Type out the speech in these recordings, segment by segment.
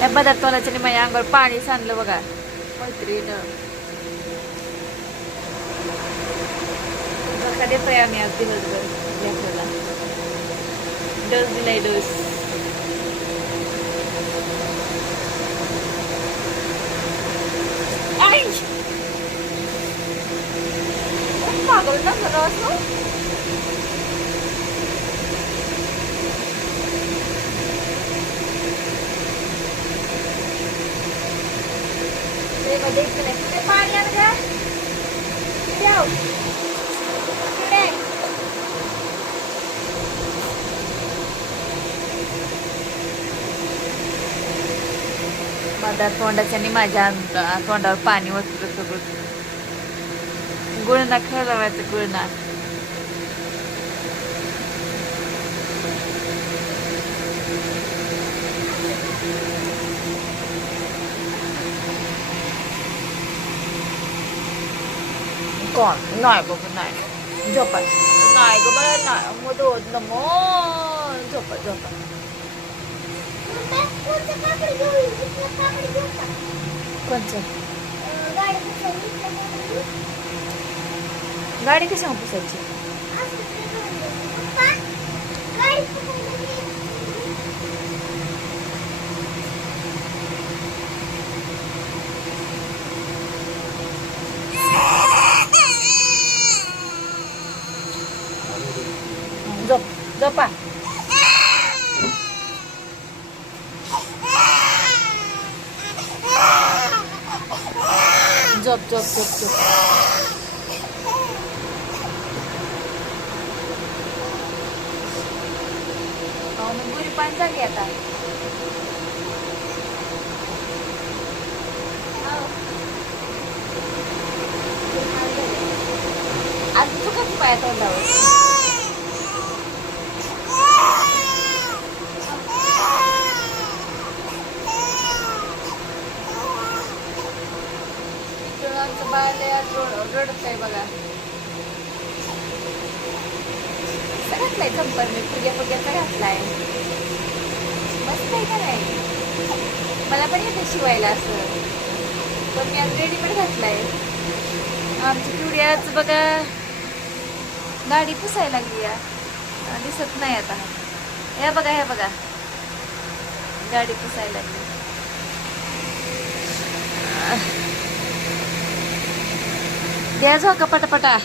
या बदात तोंडाच्या माझ्या अंगावर पाणी सांडलं बघा मैत्रीनं. धोका देतोय आम्ही आज दिवसभर लेकराला. डोस दिलाय डोस. पागल ना खरं असं. पाणी आण का माझ्या तोंडाच्या आणि माझ्या तोंडावर पाणी ओतलं सगळं. गुळणा खरवायचं गुळणा. कोण नाही बाबा नाही झोपा नाही ग बरं नाही मग होत ना मग झोपा झोपा. कोणचं गाडी कशा पुसायची. झोप झोपा. झोप झोप झोप झोप. मग गुरी पाणी झाली आता. आज चुकच पाया तोंडावर. रडत आहे बघा. घातलाय चंपर मी फुग्या फुग्याचा घातलाय. मस्त आहे का नाही. मला पण येते शिवायला असं पण मी आज रेडीमेड घातलाय. आमची पिवड्याच बघा गाडी पुसायला लागली या. दिसत नाही आता. हे बघा हे बघा गाडी पुसायला लागली. द्या झोका पटापटा.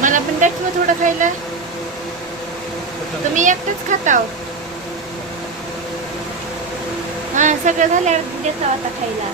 मला पण द्या किंवा थोडं खायला. तुम्ही एकटंच खाताव. हा सगळं झाल्यावर देतो आता खायला.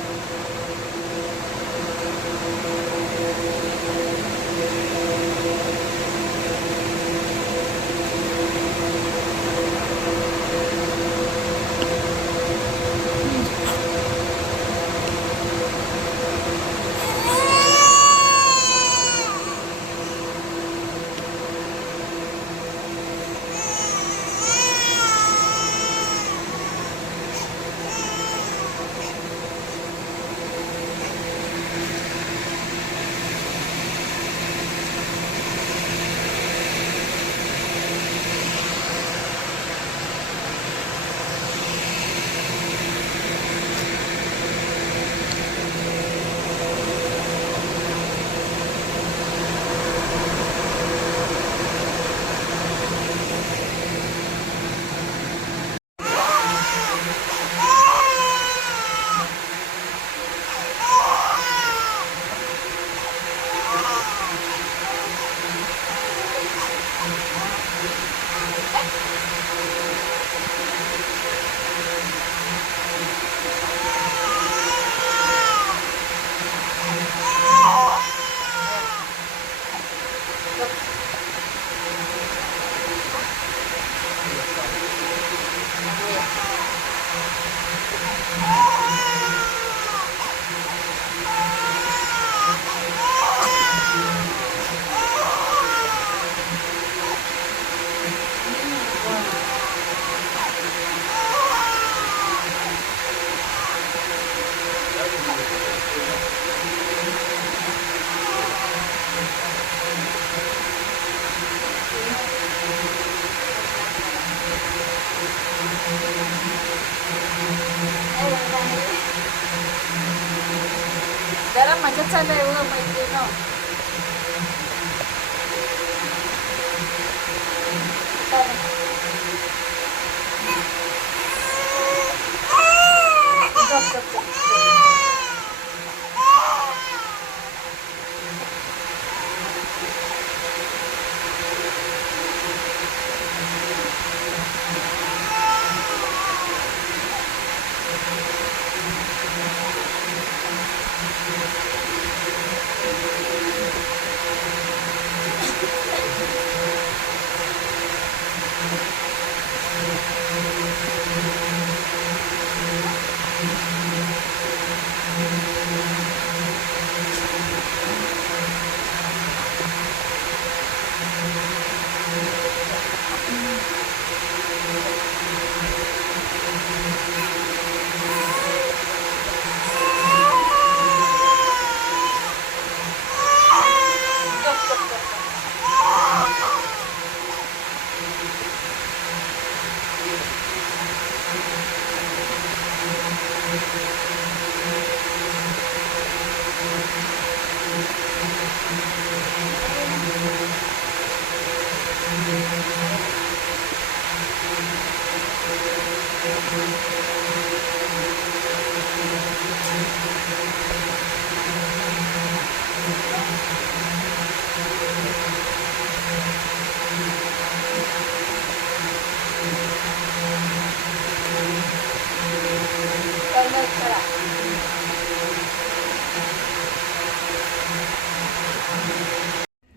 मजा चालू आहे हो मैत्रिणी.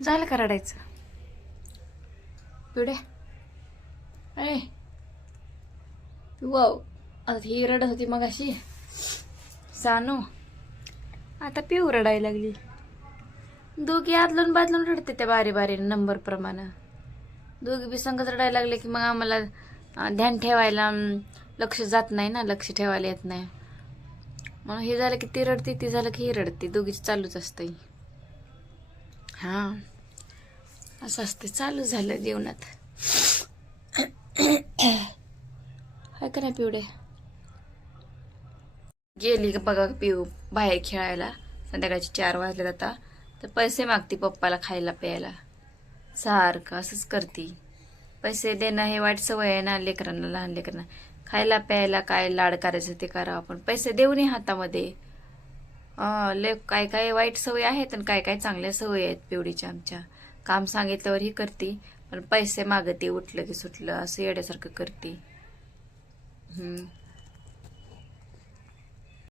झालं का रडायचं पिवड्या? अरे वाव, आता ही रडत होती मग अशी सानू, आता पिऊ रडायला लागली. दोघी आदलून बादलून रडते त्या बारी बारी नंबर प्रमाणे. दोघी बी संगत रडायला लागले की मग आम्हाला ध्यान ठेवायला लक्ष जात नाही ना, लक्ष ठेवायला येत नाही. म्हणून हे झालं की ती रडते, ती झालं की ही रडते, दोघीच चालूच असतं. हा असं असते, चालू झालं जीवनात. हाय का नाही पिवडे? गेली का बघा पिऊ बाहेर खेळायला. संध्याकाळचे 4 वाजले आता. तर पैसे मागती पप्पाला खायला प्यायला, सारखं असंच करती. पैसे देणं हे वाईट सवय आहे ना लेकरांना, लहान लेकरांना. खायला प्यायला काय लाड करायचं ते करा, आपण पैसे देऊ नये हातामध्ये. काय काय वाईट सवय आहेत आणि काय काय चांगल्या सवयी आहेत पिवडीच्या आमच्या. काम सांगितल्यावर ही करते, पण पैसे मागते उठलं की सुटलं असं येड्यासारखं करते.